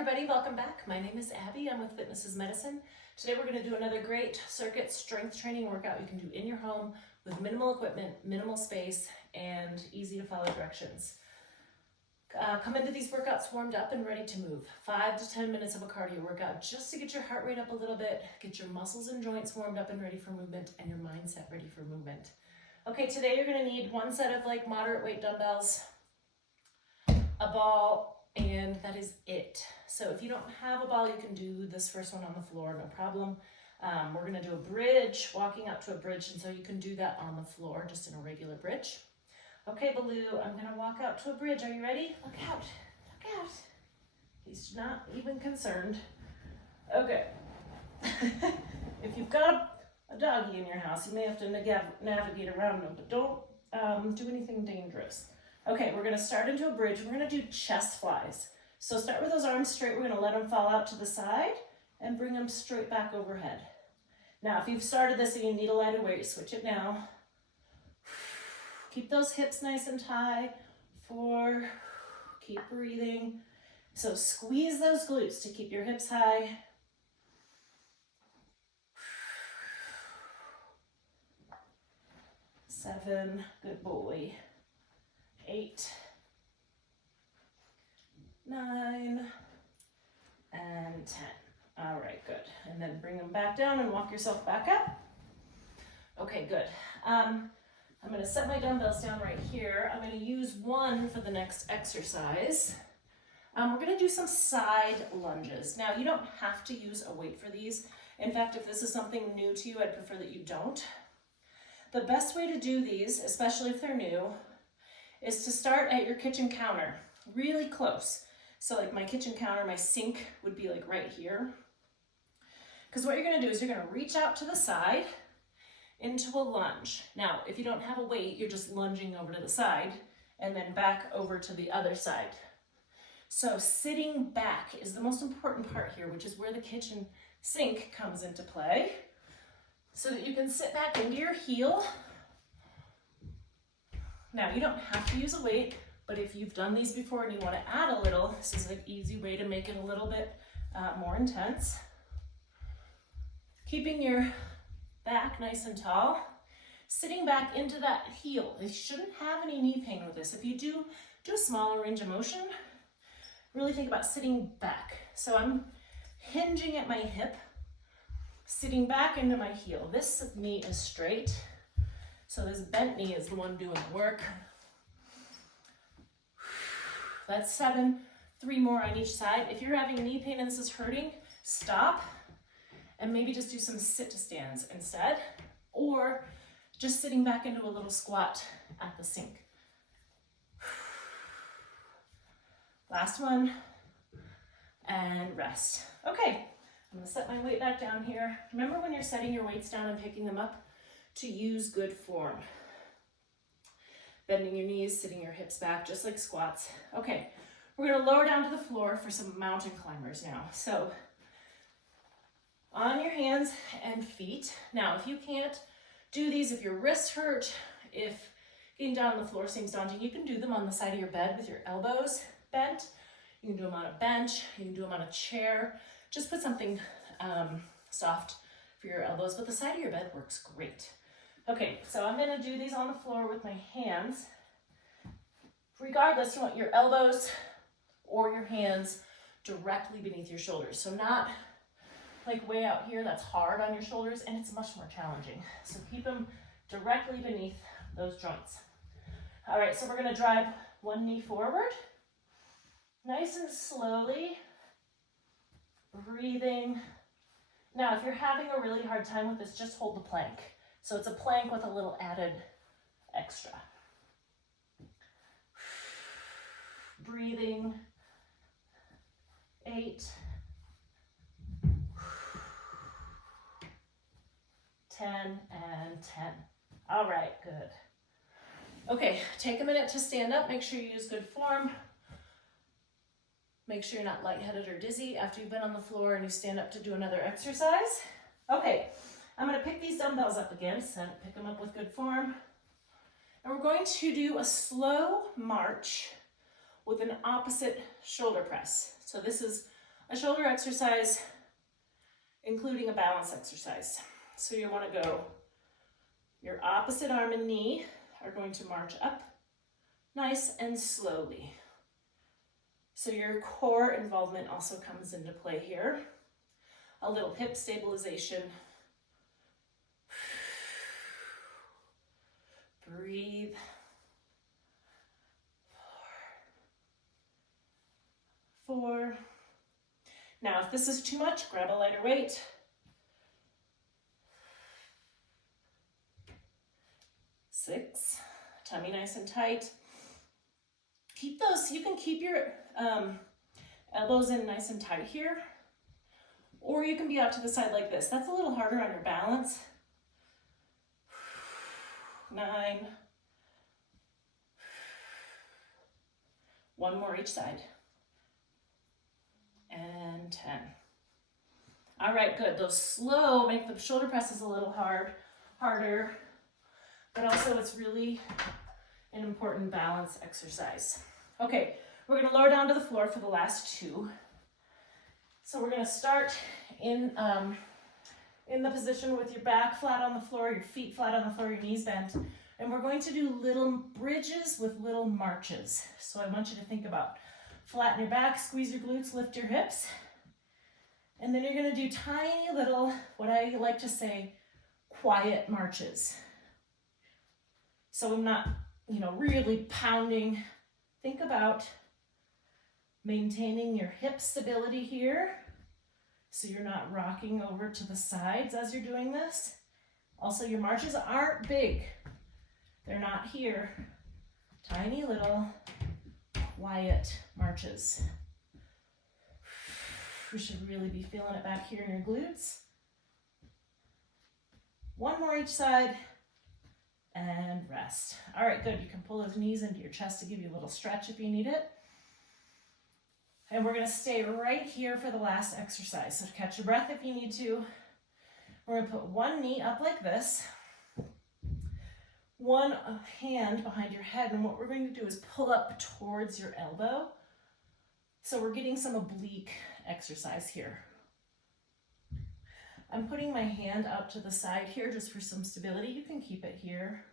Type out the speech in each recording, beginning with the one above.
everybody, welcome back. My name is Abby, I'm with Fitness is Medicine. Today we're going to do another great circuit strength training workout you can do in your home with minimal equipment, minimal space, and easy to follow directions. Come into these workouts warmed up and ready to move. 5 to 10 minutes of a cardio workout just to get your heart rate up a little bit, get your muscles and joints warmed up and ready for movement, and your mindset ready for movement. Okay, today you're going to need one set of moderate weight dumbbells, a ball, and that is it. So if you don't have a ball, you can do this first one on the floor, no problem. We're gonna do a bridge, walking up to a bridge, and so you can do that on the floor, just in a regular bridge. Okay, Baloo, I'm gonna walk out to a bridge. Are you ready? Look out, look out. He's not even concerned. Okay. If you've got a doggy in your house, you may have to navigate around them, but don't do anything dangerous. Okay, we're gonna start into a bridge. We're gonna do chest flies. So start with those arms straight. We're gonna let them fall out to the side and bring them straight back overhead. Now, if you've started this and you need a lighter weight, switch it now. Keep those hips nice and high. 4, keep breathing. So squeeze those glutes to keep your hips high. 7, good boy. 8, 9, and 10. All right, good. And then bring them back down and walk yourself back up. Okay, good. I'm gonna set my dumbbells down right here. I'm gonna use one for the next exercise. We're gonna do some side lunges. Now, you don't have to use a weight for these. In fact, if this is something new to you, I'd prefer that you don't. The best way to do these, especially if they're new, is to start at your kitchen counter, really close. So like my kitchen counter, my sink would be like right here. Because what you're gonna do is you're gonna reach out to the side into a lunge. Now, if you don't have a weight, you're just lunging over to the side and then back over to the other side. So sitting back is the most important part here, which is where the kitchen sink comes into play. So that you can sit back into your heel. Now, you don't have to use a weight, but if you've done these before and you want to add a little, this is an easy way to make it a little bit more intense. Keeping your back nice and tall, sitting back into that heel. You shouldn't have any knee pain with this. If you do a smaller range of motion, really think about sitting back. So I'm hinging at my hip, sitting back into my heel. This knee is straight. So this bent knee is the one doing the work. That's 7, 3 more on each side. If you're having knee pain and this is hurting, stop and maybe just do some sit to stands instead, or just sitting back into a little squat at the sink. Last one, and rest. Okay, I'm gonna set my weight back down here. Remember when you're setting your weights down and picking them up, to use good form. Bending your knees, sitting your hips back, just like squats. Okay, we're gonna lower down to the floor for some mountain climbers now. So, on your hands and feet. Now, if you can't do these, if your wrists hurt, if getting down on the floor seems daunting, you can do them on the side of your bed with your elbows bent. You can do them on a bench, you can do them on a chair. Just put something soft for your elbows, but the side of your bed works great. Okay, so I'm gonna do these on the floor with my hands. Regardless, you want your elbows or your hands directly beneath your shoulders. So not like way out here, that's hard on your shoulders and it's much more challenging. So keep them directly beneath those joints. All right, so we're gonna drive one knee forward, nice and slowly, breathing. Now, if you're having a really hard time with this, just hold the plank. So it's a plank with a little added extra. Breathing. 8. 10 and 10. All right, good. Okay, take a minute to stand up. Make sure you use good form. Make sure you're not lightheaded or dizzy after you've been on the floor and you stand up to do another exercise. Okay, I'm gonna pick these dumbbells up again, so pick them up with good form. And we're going to do a slow march with an opposite shoulder press. So this is a shoulder exercise, including a balance exercise. So you want to go, your opposite arm and knee are going to march up nice and slowly. So your core involvement also comes into play here. A little hip stabilization. Breathe. 4. Now, if this is too much, grab a lighter weight. 6. Tummy nice and tight. Keep those, you can keep your elbows in nice and tight here, or you can be out to the side like this. That's a little harder on your balance. 9. 1 more each side. And 10. All right, good. Those slow make the shoulder presses a little harder, but also it's really an important balance exercise. Okay, we're gonna lower down to the floor for the last 2. So we're gonna start in the position with your back flat on the floor, your feet flat on the floor, your knees bent, and we're going to do little bridges with little marches. So I want you to think about flatten your back, squeeze your glutes, lift your hips, and then you're gonna do tiny little, what I like to say, quiet marches. So I'm not, really pounding. Think about maintaining your hip stability here, so you're not rocking over to the sides as you're doing this. Also, your marches aren't big. They're not here. Tiny little quiet marches. You should really be feeling it back here in your glutes. 1 more each side, and rest. All right, good. You can pull those knees into your chest to give you a little stretch if you need it. And we're gonna stay right here for the last exercise. So catch your breath if you need to. We're gonna put one knee up like this, one hand behind your head, and what we're going to do is pull up towards your elbow. So we're getting some oblique exercise here. I'm putting my hand out to the side here just for some stability. You can keep it here,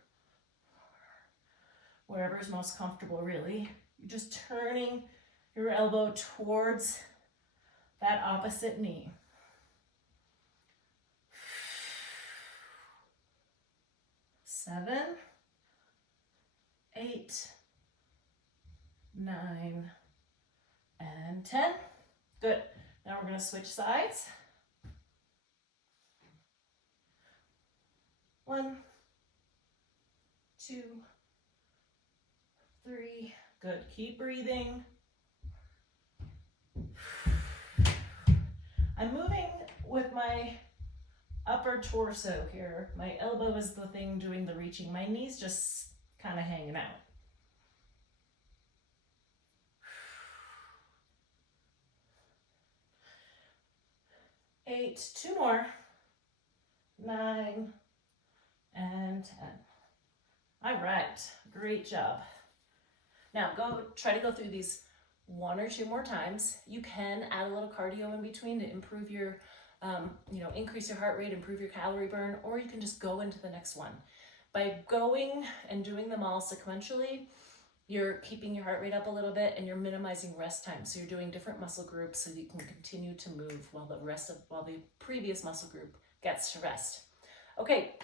wherever is most comfortable, really. You're just turning your elbow towards that opposite knee. 7, 8, 9, and 10. Good. Now we're going to switch sides. 1, 2, 3. Good. Keep breathing. I'm moving with my upper torso here. My elbow is the thing doing the reaching. My knees just kind of hanging out. 8, 2 more, 9, and 10. All right, great job. Now try to go through these 1 or 2 more times. You can add a little cardio in between to improve your, increase your heart rate, improve your calorie burn, or you can just go into the next one. By going and doing them all sequentially, you're keeping your heart rate up a little bit and you're minimizing rest time. So you're doing different muscle groups so you can continue to move while the previous muscle group gets to rest. Okay,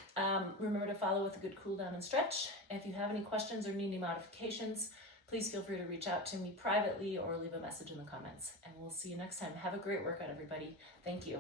remember to follow with a good cool down and stretch. If you have any questions or need any modifications, please feel free to reach out to me privately or leave a message in the comments. And we'll see you next time. Have a great workout, everybody. Thank you.